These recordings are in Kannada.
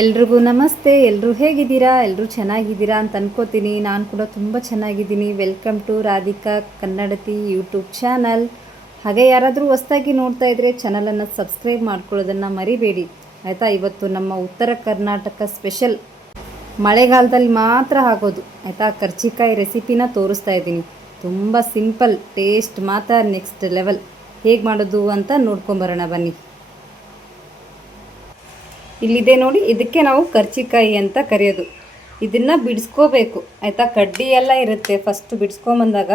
ಎಲ್ರಿಗೂ ನಮಸ್ತೆ. ಎಲ್ಲರೂ ಹೇಗಿದ್ದೀರಾ? ಎಲ್ಲರೂ ಚೆನ್ನಾಗಿದ್ದೀರಾ ಅಂತ ಅನ್ಕೋತೀನಿ. ನಾನು ಕೂಡ ತುಂಬ ಚೆನ್ನಾಗಿದ್ದೀನಿ. Welcome to Radhika Kannadathi YouTube channel. ಹಾಗೆ ಯಾರಾದರೂ ಹೊಸದಾಗಿ ನೋಡ್ತಾ ಇದ್ದರೆ ಚಾನಲನ್ನು ಸಬ್ಸ್ಕ್ರೈಬ್ ಮಾಡ್ಕೊಳ್ಳೋದನ್ನು ಮರಿಬೇಡಿ ಆಯಿತಾ. ಇವತ್ತು ನಮ್ಮ ಉತ್ತರ ಕರ್ನಾಟಕ ಸ್ಪೆಷಲ್ ಮಳೆಗಾಲದಲ್ಲಿ ಮಾತ್ರ ಆಗೋದು ಆಯಿತಾ, ಕರ್ಚಿಕಾಯಿ ರೆಸಿಪಿನ ತೋರಿಸ್ತಾ ಇದ್ದೀನಿ. ತುಂಬ ಸಿಂಪಲ್, ಟೇಸ್ಟ್ ಮಾತ್ರ ನೆಕ್ಸ್ಟ್ ಲೆವೆಲ್. ಹೇಗೆ ಮಾಡೋದು ಅಂತ ನೋಡ್ಕೊಂಬರೋಣ ಬನ್ನಿ. ಇಲ್ಲಿದೆ ನೋಡಿ, ಇದಕ್ಕೆ ನಾವು ಕರ್ಚಿಕಾಯಿ ಅಂತ ಕರೆಯೋದು. ಇದನ್ನು ಬಿಡಿಸ್ಕೋಬೇಕು ಆಯಿತಾ. ಕಡ್ಡಿ ಎಲ್ಲ ಇರುತ್ತೆ. ಫಸ್ಟ್ ಬಿಡಿಸ್ಕೊಂಬಂದಾಗ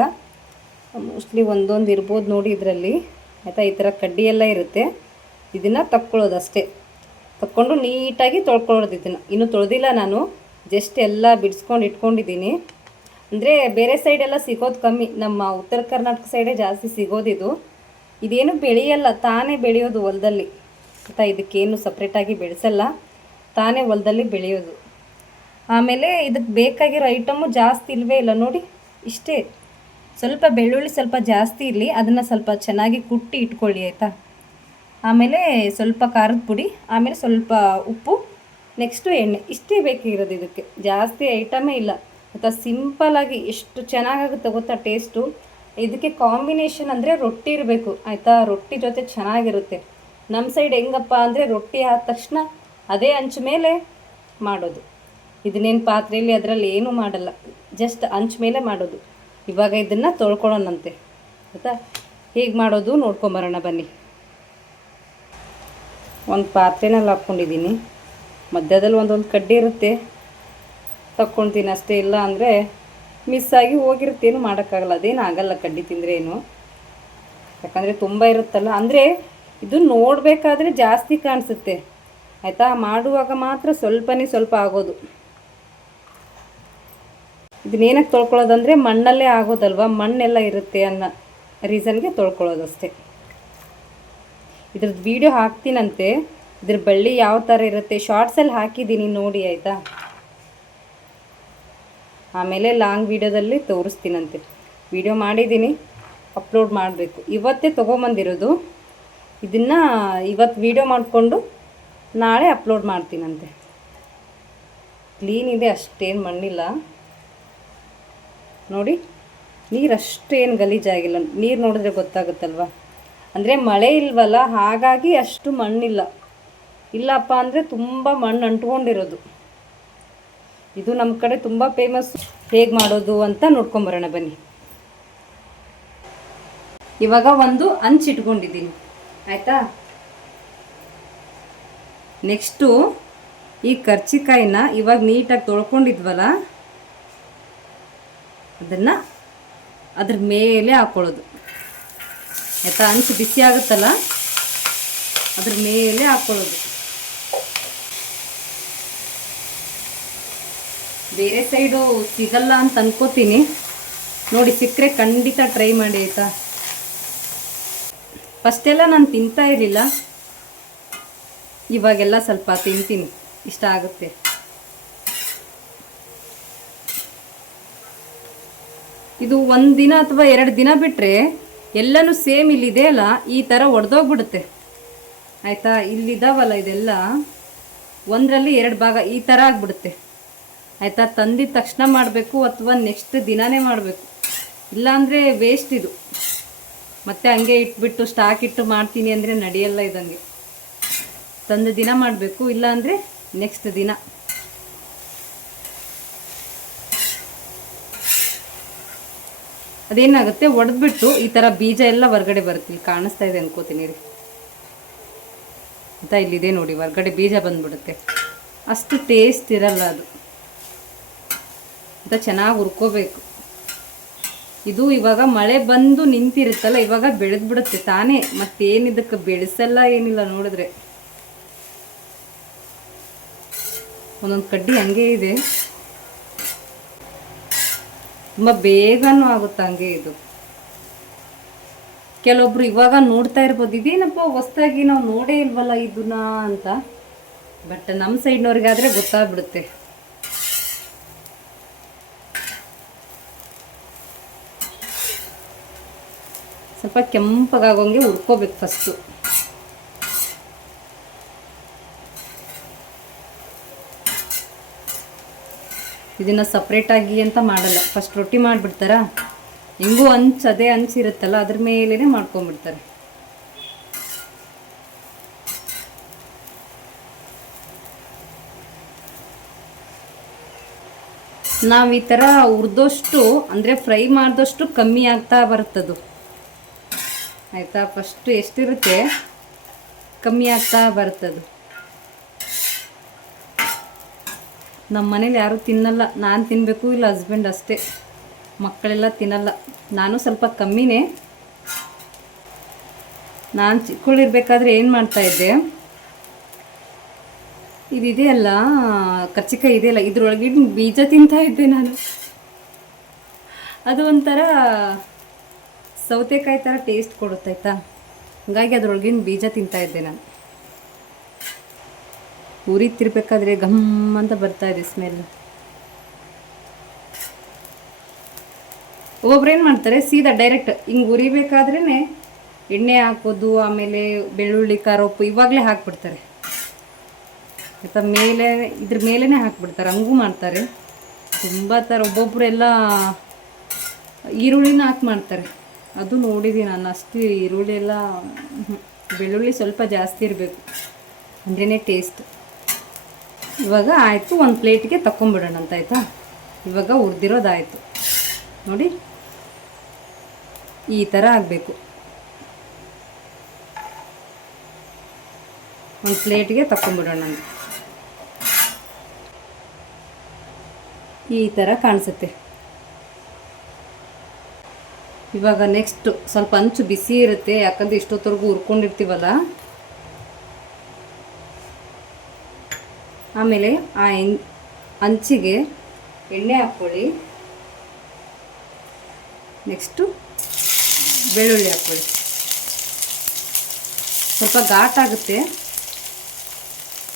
ಮೋಸ್ಟ್ಲಿ ಒಂದೊಂದು ಇರ್ಬೋದು ನೋಡಿ ಇದರಲ್ಲಿ ಆಯಿತಾ. ಈ ಥರ ಕಡ್ಡಿ ಎಲ್ಲ ಇರುತ್ತೆ. ಇದನ್ನು ತಕ್ಕೊಳ್ಳೋದು ಅಷ್ಟೇ. ತಕ್ಕೊಂಡು ನೀಟಾಗಿ ತೊಳ್ಕೊಳ್ಳೋದು. ಇದನ್ನು ಇನ್ನೂ ತೊಳೆದಿಲ್ಲ ನಾನು, ಜಸ್ಟ್ ಎಲ್ಲ ಬಿಡಿಸ್ಕೊಂಡು ಇಟ್ಕೊಂಡಿದ್ದೀನಿ. ಅಂದರೆ ಬೇರೆ ಸೈಡೆಲ್ಲ ಸಿಗೋದು ಕಮ್ಮಿ, ನಮ್ಮ ಉತ್ತರ ಕರ್ನಾಟಕ ಸೈಡೇ ಜಾಸ್ತಿ ಸಿಗೋದಿದು. ಇದೇನು ಬೆಳೆಯಲ್ಲ, ತಾನೇ ಬೆಳೆಯೋದು ಹೊಲದಲ್ಲಿ ಆಯಿತಾ. ಇದಕ್ಕೇನು ಸಪ್ರೇಟಾಗಿ ಬೆಳೆಸಲ್ಲ, ತಾನೇ ಹೊಲದಲ್ಲಿ ಬೆಳೆಯೋದು. ಆಮೇಲೆ ಇದಕ್ಕೆ ಬೇಕಾಗಿರೋ ಐಟಮು ಜಾಸ್ತಿ ಇಲ್ಲವೇ ಇಲ್ಲ ನೋಡಿ, ಇಷ್ಟೇ. ಸ್ವಲ್ಪ ಬೆಳ್ಳುಳ್ಳಿ ಸ್ವಲ್ಪ ಜಾಸ್ತಿ ಇರಲಿ, ಅದನ್ನು ಸ್ವಲ್ಪ ಚೆನ್ನಾಗಿ ಕುಟ್ಟಿ ಇಟ್ಕೊಳ್ಳಿ ಆಯಿತಾ. ಆಮೇಲೆ ಸ್ವಲ್ಪ ಖಾರದ ಪುಡಿ, ಆಮೇಲೆ ಸ್ವಲ್ಪ ಉಪ್ಪು, ನೆಕ್ಸ್ಟು ಎಣ್ಣೆ, ಇಷ್ಟೇ ಬೇಕಾಗಿರೋದು. ಇದಕ್ಕೆ ಜಾಸ್ತಿ ಐಟಮೇ ಇಲ್ಲ ಆಯಿತಾ. ಸಿಂಪಲಾಗಿ ಎಷ್ಟು ಚೆನ್ನಾಗಾಗುತ್ತೆ ಗೊತ್ತಾ ಟೇಸ್ಟು. ಇದಕ್ಕೆ ಕಾಂಬಿನೇಷನ್ ಅಂದರೆ ರೊಟ್ಟಿ ಇರಬೇಕು ಆಯಿತಾ. ರೊಟ್ಟಿ ಜೊತೆ ಚೆನ್ನಾಗಿರುತ್ತೆ. ನಮ್ಮ ಸೈಡ್ ಹೆಂಗಪ್ಪ ಅಂದರೆ ರೊಟ್ಟಿ ಆದ ತಕ್ಷಣ ಅದೇ ಹಂಚು ಮೇಲೆ ಮಾಡೋದು. ಇದನ್ನೇನು ಪಾತ್ರೆಯಲ್ಲಿ ಅದರಲ್ಲಿ ಏನೂ ಮಾಡಲ್ಲ, ಜಸ್ಟ್ ಹಂಚು ಮೇಲೆ ಮಾಡೋದು. ಇವಾಗ ಇದನ್ನು ತೊಳ್ಕೊಳ್ಳೋಣಂತೆ ಆಯಿತಾ. ಹೇಗೆ ಮಾಡೋದು ನೋಡ್ಕೊಂಬರೋಣ ಬನ್ನಿ. ಒಂದು ಪಾತ್ರೆನಲ್ಲಿ ಹಾಕ್ಕೊಂಡಿದ್ದೀನಿ. ಮಧ್ಯದಲ್ಲಿ ಒಂದೊಂದು ಕಡ್ಡಿ ಇರುತ್ತೆ, ತಕ್ಕೊಳ್ತೀನಿ ಅಷ್ಟೇ. ಇಲ್ಲ ಅಂದರೆ ಮಿಸ್ಸಾಗಿ ಹೋಗಿರುತ್ತೇನು ಮಾಡೋಕ್ಕಾಗಲ್ಲ. ಅದೇನು ಆಗಲ್ಲ ಕಡ್ಡಿ ತಿಂದರೆ ಏನು, ಯಾಕಂದರೆ ತುಂಬ ಇರುತ್ತಲ್ಲ. ಅಂದರೆ ಇದು ನೋಡಬೇಕಾದ್ರೆ ಜಾಸ್ತಿ ಕಾಣಿಸುತ್ತೆ ಆಯಿತಾ, ಮಾಡುವಾಗ ಮಾತ್ರ ಸ್ವಲ್ಪನೇ ಸ್ವಲ್ಪ ಆಗೋದು. ಇದನ್ನೇನಕ್ಕೆ ತೊಳ್ಕೊಳ್ಳೋದಂದರೆ ಮಣ್ಣಲ್ಲೇ ಆಗೋದಲ್ವ, ಮಣ್ಣೆಲ್ಲ ಇರುತ್ತೆ ಅನ್ನೋ ರೀಸನ್ಗೆ ತೊಳ್ಕೊಳ್ಳೋದಷ್ಟೇ. ಇದ್ರದ್ದು ವೀಡಿಯೋ ಹಾಕ್ತೀನಂತೆ, ಇದ್ರ ಬಳ್ಳಿ ಯಾವ ಥರ ಇರುತ್ತೆ ಶಾರ್ಟ್ಸಲ್ಲಿ ಹಾಕಿದ್ದೀನಿ ನೋಡಿ ಆಯಿತಾ. ಆಮೇಲೆ ಲಾಂಗ್ ವೀಡಿಯೋದಲ್ಲಿ ತೋರಿಸ್ತೀನಂತೆ. ವೀಡಿಯೋ ಮಾಡಿದ್ದೀನಿ, ಅಪ್ಲೋಡ್ ಮಾಡಬೇಕು. ಇವತ್ತೇ ತೊಗೊಂಬಂದಿರೋದು. ಇದನ್ನು ಇವತ್ತು ವೀಡಿಯೋ ಮಾಡಿಕೊಂಡು ನಾಳೆ ಅಪ್ಲೋಡ್ ಮಾಡ್ತೀನಂತೆ. ಕ್ಲೀನ್ ಇದೆ, ಅಷ್ಟೇನು ಮಣ್ಣಿಲ್ಲ ನೋಡಿ. ನೀರು ಅಷ್ಟೇನು ಗಲೀಜಾಗಿಲ್ಲ, ನೀರು ನೋಡಿದ್ರೆ ಗೊತ್ತಾಗುತ್ತಲ್ವ. ಅಂದರೆ ಮಳೆ ಇಲ್ವಲ್ಲ, ಹಾಗಾಗಿ ಅಷ್ಟು ಮಣ್ಣಿಲ್ಲ. ಇಲ್ಲಪ್ಪ ಅಂದರೆ ತುಂಬ ಮಣ್ಣು ಅಂಟ್ಕೊಂಡಿರೋದು. ಇದು ನಮ್ಮ ಕಡೆ ತುಂಬ ಫೇಮಸ್. ಹೇಗೆ ಮಾಡೋದು ಅಂತ ನೋಡ್ಕೊಂಬರೋಣ ಬನ್ನಿ. ಇವಾಗ ಒಂದು ಹಂಚಿಟ್ಕೊಂಡಿದ್ದೀನಿ ಆಯಿತಾ. ನೆಕ್ಸ್ಟು ಈ ಕರ್ಚಿಕಾಯಿನ ಇವಾಗ ನೀಟಾಗಿ ತೊಳ್ಕೊಂಡಿದ್ವಲ್ಲ, ಅದನ್ನು ಅದ್ರ ಮೇಲೆ ಹಾಕ್ಕೊಳ್ಳೋದು ಆಯಿತಾ. ಹಂಚು ಬಿಸಿ ಆಗುತ್ತಲ್ಲ, ಅದ್ರ ಮೇಲೆ ಹಾಕ್ಕೊಳ್ಳೋದು. ಬೇರೆ ಸೈಡು ಸಿಗಲ್ಲ ಅಂತ ಅನ್ಕೋತೀನಿ ನೋಡಿ, ಸಿಕ್ಕರೆ ಖಂಡಿತ ಟ್ರೈ ಮಾಡಿ ಆಯಿತಾ. ಫಸ್ಟೆಲ್ಲ ನಾನು ತಿಂತಾ ಇರಲಿಲ್ಲ, ಇವಾಗೆಲ್ಲ ಸ್ವಲ್ಪ ತಿಂತೀನಿ, ಇಷ್ಟ ಆಗುತ್ತೆ. ಇದು ಒಂದು ದಿನ ಅಥವಾ 2 ದಿನ ಬಿಟ್ಟರೆ ಎಲ್ಲನೂ ಸೇಮ್ ಇಲ್ಲಿದೆ ಅಲ್ಲ, ಈ ಥರ ಒಡೆದೋಗ್ಬಿಡುತ್ತೆ ಆಯಿತಾ. ಇಲ್ಲಿದ್ದಾವಲ್ಲ ಇದೆಲ್ಲ ಒಂದರಲ್ಲಿ 2 ಭಾಗ ಈ ಥರ ಆಗಿಬಿಡುತ್ತೆ ಆಯಿತಾ. ತಂದಿದ ತಕ್ಷಣ ಮಾಡಬೇಕು ಅಥವಾ ನೆಕ್ಸ್ಟ್ ದಿನವೇ ಮಾಡಬೇಕು, ಇಲ್ಲಾಂದರೆ ವೇಸ್ಟ್ ಇದು. ಮತ್ತು ಹಂಗೆ ಇಟ್ಬಿಟ್ಟು ಸ್ಟಾಕ್ ಇಟ್ಟು ಮಾಡ್ತೀನಿ ಅಂದರೆ ನಡೆಯಲ್ಲ. ಇದಂಗೆ ತಂದು ದಿನ ಮಾಡಬೇಕು, ಇಲ್ಲಾಂದರೆ ನೆಕ್ಸ್ಟ್ ದಿನ. ಅದೇನಾಗುತ್ತೆ, ಒಡೆದ್ಬಿಟ್ಟು ಈ ಥರ ಬೀಜ ಎಲ್ಲ ಹೊರ್ಗಡೆ ಬರುತ್ತೆ. ಇಲ್ಲಿ ಕಾಣಿಸ್ತಾ ಇದೆ ಅನ್ಕೋತೀನಿ ರೀ ಆಯಿತಾ. ಇಲ್ಲಿದೆ ನೋಡಿ, ಹೊರ್ಗಡೆ ಬೀಜ ಬಂದುಬಿಡುತ್ತೆ. ಅಷ್ಟು ಟೇಸ್ಟ್ ಇರಲ್ಲ ಅದು ಅಂತ. ಚೆನ್ನಾಗಿ ಹುರ್ಕೋಬೇಕು. ಇದು ಇವಾಗ ಮಳೆ ಬಂದು ನಿಂತಿರುತ್ತಲ್ಲ, ಇವಾಗ ಬೆಳೆದ್ಬಿಡುತ್ತೆ ತಾನೇ. ಮತ್ತೇನಿದಕ್ಕೆ ಬೆಳೆಸಲ್ಲ ಏನಿಲ್ಲ. ನೋಡಿದ್ರೆ ಒಂದೊಂದು ಕಡ್ಡಿ ಹಂಗೆ ಇದೆ, ತುಂಬ ಬೇಗನೂ ಆಗುತ್ತೆ ಹಂಗೆ ಇದು. ಕೆಲವೊಬ್ರು ಇವಾಗ ನೋಡ್ತಾ ಇರ್ಬೋದು, ಇದೇನಪ್ಪ ಹೊಸ್ದಾಗಿ ನಾವು ನೋಡೇ ಇಲ್ವಲ್ಲ ಇದನ್ನ ಅಂತ. ಬಟ್ ನಮ್ಮ ಸೈಡ್ನವ್ರಿಗಾದರೆ ಗೊತ್ತಾಗ್ಬಿಡುತ್ತೆ. ಸ್ವಲ್ಪ ಕೆಂಪಗಾಗೋಂಗೆ ಹುರ್ಕೋಬೇಕು ಫಸ್ಟು. ಇದನ್ನು ಸಪ್ರೇಟಾಗಿ ಅಂತ ಮಾಡಲ್ಲ. ಫಸ್ಟ್ ರೊಟ್ಟಿ ಮಾಡಿಬಿಡ್ತಾರ, ಹೆಂಗೂ ಅದೇ ಹಂಚಿರುತ್ತಲ್ಲ ಅದ್ರ ಮೇಲೇ ಮಾಡ್ಕೊಂಬಿಡ್ತಾರೆ. ನಾವು ಈ ಥರ ಹುರಿದಷ್ಟು ಅಂದರೆ ಫ್ರೈ ಮಾಡಿದಷ್ಟು ಕಮ್ಮಿ ಆಗ್ತಾ ಬರುತ್ತದು ಆಯಿತಾ. ಫಸ್ಟು ಎಷ್ಟಿರುತ್ತೆ ಕಮ್ಮಿ ಆಗ್ತಾ ಬರುತ್ತದು. ನಮ್ಮ ಮನೇಲಿ ಯಾರೂ ತಿನ್ನಲ್ಲ, ನಾನು ತಿನ್ನಬೇಕು, ಇಲ್ಲ ಹಸ್ಬೆಂಡ್ ಅಷ್ಟೇ, ಮಕ್ಕಳೆಲ್ಲ ತಿನ್ನಲ್ಲ. ನಾನು ಸ್ವಲ್ಪ ಕಮ್ಮಿನೇ. ನಾನು ಚಿಕ್ಕಳಿರ್ಬೇಕಾದ್ರೆ ಏನು ಮಾಡ್ತಾಯಿದ್ದೆ, ಇದಿದೆಯಲ್ಲ ಕರ್ಚಿಕಾಯಿ ಇದೆಯಲ್ಲ, ಇದ್ರೊಳಗಿನ ಬೀಜ ತಿಂತಾಯಿದ್ದೆ ನಾನು. ಅದು ಒಂಥರ ಸೌತೆಕಾಯಿ ಥರ ಟೇಸ್ಟ್ ಕೊಡುತ್ತಾಯ್ತಾ, ಹಾಗಾಗಿ ಅದ್ರೊಳಗಿನ ಬೀಜ ತಿಂತಾಯಿದ್ದೆ ನಾನು. ಉರಿತಿರ್ಬೇಕಾದ್ರೆ ಘಮ್ ಅಂತ ಬರ್ತಾಯಿದೆ ಸ್ಮೆಲ್. ಒಬ್ಬೊಬ್ರು ಏನು ಮಾಡ್ತಾರೆ, ಸೀದಾ ಡೈರೆಕ್ಟ್ ಹಿಂಗೆ ಉರಿಬೇಕಾದ್ರೇ ಎಣ್ಣೆ ಹಾಕೋದು, ಆಮೇಲೆ ಬೆಳ್ಳುಳ್ಳಿ ಖಾರ ಉಪ್ಪು ಇವಾಗಲೇ ಹಾಕ್ಬಿಡ್ತಾರೆ ಆಯಿತಾ. ಇದ್ರ ಮೇಲೇ ಹಾಕ್ಬಿಡ್ತಾರೆ, ಹಂಗೂ ಮಾಡ್ತಾರೆ ತುಂಬ ಥರ. ಒಬ್ಬೊಬ್ರು ಎಲ್ಲ ಈರುಳ್ಳಿನ ಹಾಕಿ ಮಾಡ್ತಾರೆ, ಅದು ನೋಡಿದ್ದೀನಿ ನಾನು. ಅಷ್ಟು ಈರುಳ್ಳಿ ಎಲ್ಲ, ಬೆಳ್ಳುಳ್ಳಿ ಸ್ವಲ್ಪ ಜಾಸ್ತಿ ಇರಬೇಕು ಅಂದ್ರೇ ಟೇಸ್ಟ್. ಇವಾಗ ಆಯಿತು, ಒಂದು ಪ್ಲೇಟಿಗೆ ತಗೊಂಬಿಡೋಣ ಅಂತ ಆಯಿತಾ. ಇವಾಗ ಹುರಿದಿರೋದಾಯಿತು ನೋಡಿ, ಈ ಥರ ಆಗಬೇಕು. ಒಂದು ಪ್ಲೇಟಿಗೆ ತಗೊಂಬಿಡೋಣ ಅಂತ ಈ ಥರ ಕಾಣಿಸುತ್ತೆ. ಇವಾಗ ನೆಕ್ಸ್ಟು ಸ್ವಲ್ಪ ಹಂಚು ಬಿಸಿ ಇರುತ್ತೆ, ಯಾಕಂದರೆ ಇಷ್ಟೊತ್ತವರೆಗೂ ಹುರ್ಕೊಂಡಿರ್ತೀವಲ್ಲ. ಆಮೇಲೆ ಆ ಹಂಚಿಗೆ ಎಣ್ಣೆ ಹಾಕ್ಕೊಳ್ಳಿ. ನೆಕ್ಸ್ಟು ಬೆಳ್ಳುಳ್ಳಿ ಹಾಕ್ಕೊಳ್ಳಿ. ಸ್ವಲ್ಪ ಘಾಟಾಗುತ್ತೆ,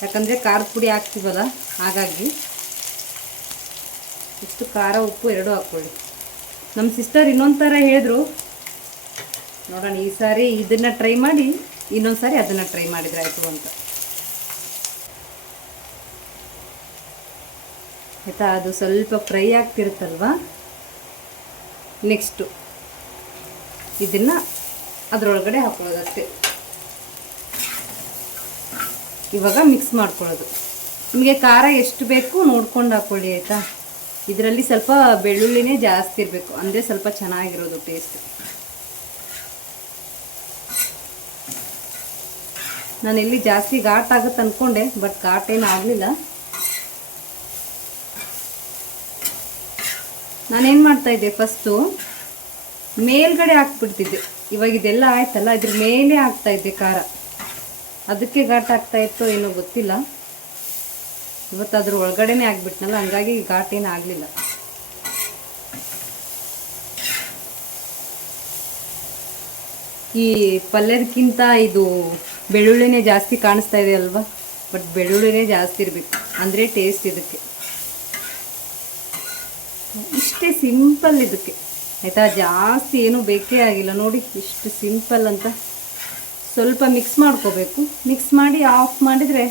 ಯಾಕಂದರೆ ಖಾರದ ಪುಡಿ ಹಾಕ್ತೀವಲ್ಲ, ಹಾಗಾಗಿ ಇಷ್ಟು ಖಾರ ಉಪ್ಪು ಎರಡೂ ಹಾಕ್ಕೊಳ್ಳಿ. ನಮ್ಮ ಸಿಸ್ಟರ್ ಇನ್ನೊಂದು ಥರ ಹೇಳಿದ್ರು, ನೋಡೋಣ ಈ ಸಾರಿ ಇದನ್ನು ಟ್ರೈ ಮಾಡಿ, ಇನ್ನೊಂದು ಸಾರಿ ಅದನ್ನು ಟ್ರೈ ಮಾಡಿದ್ರೆ ಆಯಿತು ಅಂತ ಆಯಿತಾ. ಅದು ಸ್ವಲ್ಪ ಫ್ರೈ ಆಗ್ತಿರುತ್ತಲ್ವ, ನೆಕ್ಸ್ಟು ಇದನ್ನು ಅದರೊಳಗಡೆ ಹಾಕೊಳ್ಳೋದಷ್ಟೇ. ಇವಾಗ ಮಿಕ್ಸ್ ಮಾಡ್ಕೊಳ್ಳೋದು. ನಿಮಗೆ ಖಾರ ಎಷ್ಟು ಬೇಕು ನೋಡ್ಕೊಂಡು ಹಾಕ್ಕೊಳ್ಳಿ ಆಯಿತಾ. ಇದರಲ್ಲಿ ಸ್ವಲ್ಪ ಬೆಳ್ಳುಳ್ಳಿನೇ ಜಾಸ್ತಿ ಇರಬೇಕು, ಅಂದರೆ ಸ್ವಲ್ಪ ಚೆನ್ನಾಗಿರೋದು ಟೇಸ್ಟ್. ನಾನು ಎಲ್ಲಿ ಜಾಸ್ತಿ ಘಾಟ್ ಆಗುತ್ತೆ ಅಂದ್ಕೊಂಡೆ, ಬಟ್ ಘಾಟ್ ಏನು ಆಗಲಿಲ್ಲ. ನಾನೇನು ಮಾಡ್ತಾಯಿದ್ದೆ, ಫಸ್ಟು ಮೇಲ್ಗಡೆ ಹಾಕ್ಬಿಡ್ತಿದ್ದೆ. ಇವಾಗ ಇದೆಲ್ಲ ಆಯ್ತಲ್ಲ, ಇದ್ರ ಮೇಲೆ ಹಾಕ್ತಾಯಿದ್ದೆ ಖಾರ, ಅದಕ್ಕೆ ಘಾಟ್ ಆಗ್ತಾಯಿತ್ತೋ ಏನೋ ಗೊತ್ತಿಲ್ಲ. ಇವತ್ತು ಅದ್ರ ಒಳಗಡೆನೇ ಆಗಿಬಿಟ್ನಲ್ಲ, ಹಂಗಾಗಿ ಘಾಟ್ ಏನು ಆಗಲಿಲ್ಲ. ಈ ಪಲ್ಯದಕ್ಕಿಂತ ಇದು ಬೆಳ್ಳುಳ್ಳಿನೇ ಜಾಸ್ತಿ ಕಾಣಿಸ್ತಾ ಇದೆ ಅಲ್ವಾ, ಬಟ್ ಬೆಳ್ಳುಳ್ಳಿನೇ ಜಾಸ್ತಿ ಇರಬೇಕು, ಅಂದರೆ ಟೇಸ್ಟ್ ಇದಕ್ಕೆ. ಇಷ್ಟೇ ಸಿಂಪಲ್ ಇದಕ್ಕೆ ಆಯಿತಾ, ಜಾಸ್ತಿ ಏನೂ ಬೇಕೇ ಆಗಿಲ್ಲ. ನೋಡಿ ಇಷ್ಟು ಸಿಂಪಲ್ ಅಂತ. ಸ್ವಲ್ಪ ಮಿಕ್ಸ್ ಮಾಡ್ಕೋಬೇಕು, ಮಿಕ್ಸ್ ಮಾಡಿ ಆಫ್ ಮಾಡಿದರೆ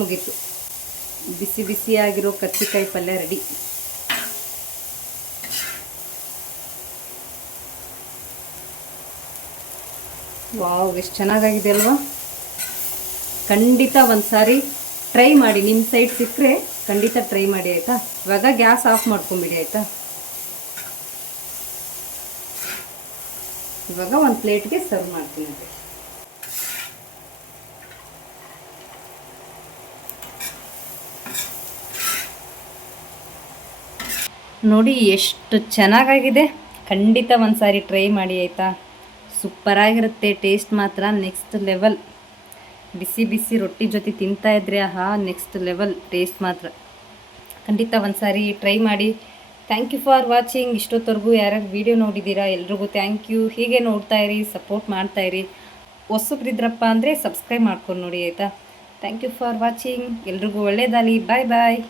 ಮುಗೀತು. ಬಿಸಿ ಬಿಸಿಯಾಗಿರೋ ಕರ್ಚಿಕಾಯಿ ಪಲ್ಯ ರೆಡಿ. ವಾವ್, ಎಷ್ಟು ಚೆನ್ನಾಗಾಗಿದೆ ಅಲ್ವಾ. ಖಂಡಿತ ಒಂದು ಸಾರಿ ಟ್ರೈ ಮಾಡಿ, ನಿಮ್ಮ ಸೈಡ್ ಸಿಕ್ಕರೆ ಖಂಡಿತ ಟ್ರೈ ಮಾಡಿ ಆಯಿತಾ. ಇವಾಗ ಗ್ಯಾಸ್ ಆಫ್ ಮಾಡ್ಕೊಂಬಿಡಿ ಆಯಿತಾ. ಇವಾಗ ಒಂದು ಪ್ಲೇಟ್ಗೆ ಸರ್ವ್ ಮಾಡ್ತೀನಿ ಅಂತ. ನೋಡಿ ಎಷ್ಟು ಚೆನ್ನಾಗಾಗಿದೆ. ಖಂಡಿತ ಒಂದು ಸಾರಿ ಟ್ರೈ ಮಾಡಿ ಆಯಿತಾ. ಸೂಪರಾಗಿರುತ್ತೆ, ಟೇಸ್ಟ್ ಮಾತ್ರ ನೆಕ್ಸ್ಟ್ ಲೆವೆಲ್. ಬಿಸಿ ಬಿಸಿ ರೊಟ್ಟಿ ಜೊತೆ ತಿಂತಾಯಿದ್ರೆ ಆಹಾ, ನೆಕ್ಸ್ಟ್ ಲೆವೆಲ್ ಟೇಸ್ಟ್ ಮಾತ್ರ. ಖಂಡಿತ ಒಂದು ಸಾರಿ ಟ್ರೈ ಮಾಡಿ. Thank you for watching. ಇಷ್ಟೊತ್ತವರೆಗೂ ಯಾರ್ಯಾರು ವೀಡಿಯೋ ನೋಡಿದ್ದೀರಾ ಎಲ್ರಿಗೂ ಥ್ಯಾಂಕ್ ಯು. ಹೀಗೆ ನೋಡ್ತಾಯಿರಿ, ಸಪೋರ್ಟ್ ಮಾಡ್ತಾಯಿರಿ. ಹೊಸಬ್ರಿದ್ರಪ್ಪ ಅಂದರೆ ಸಬ್ಸ್ಕ್ರೈಬ್ ಮಾಡ್ಕೊಂಡು ನೋಡಿ ಆಯಿತಾ. Thank you for watching. ಎಲ್ರಿಗೂ ಒಳ್ಳೆಯದಾಗಲಿ. ಬಾಯ್ ಬಾಯ್.